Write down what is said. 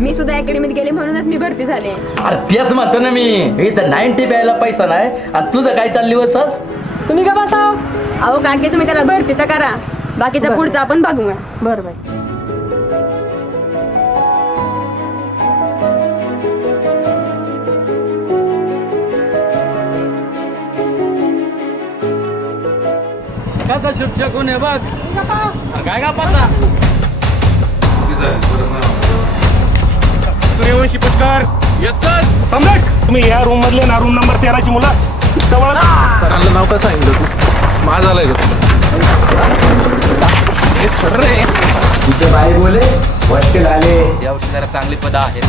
मी सुद्धा अकॅडमीत गेले म्हणूनच मी भरती झाले. अरे तेच म्हणतो ना मी, इथं 90 प्यायला पैसा नाही आणि तुझं काय चालली होतस? तुम्ही का बसाव? अहो काकी तुम्ही त्याला भरती तर करा, बाकीचा पुढचा आपण बघूया. बरं बाई. कसा शिक्षक कोण आहे बघ. काय का पाचा सूर्यवंशी पुष्कर. Yes sir. तुम्ही या रूम मधले ना, रूम नंबर 13 ची मुलं जवळ. सरांना नाव काय सांगितलं तू? माझं आलंय का तुझे बाई बोले हॉस्टेल आले. या वर्षी जरा चांगली पदं आहेत.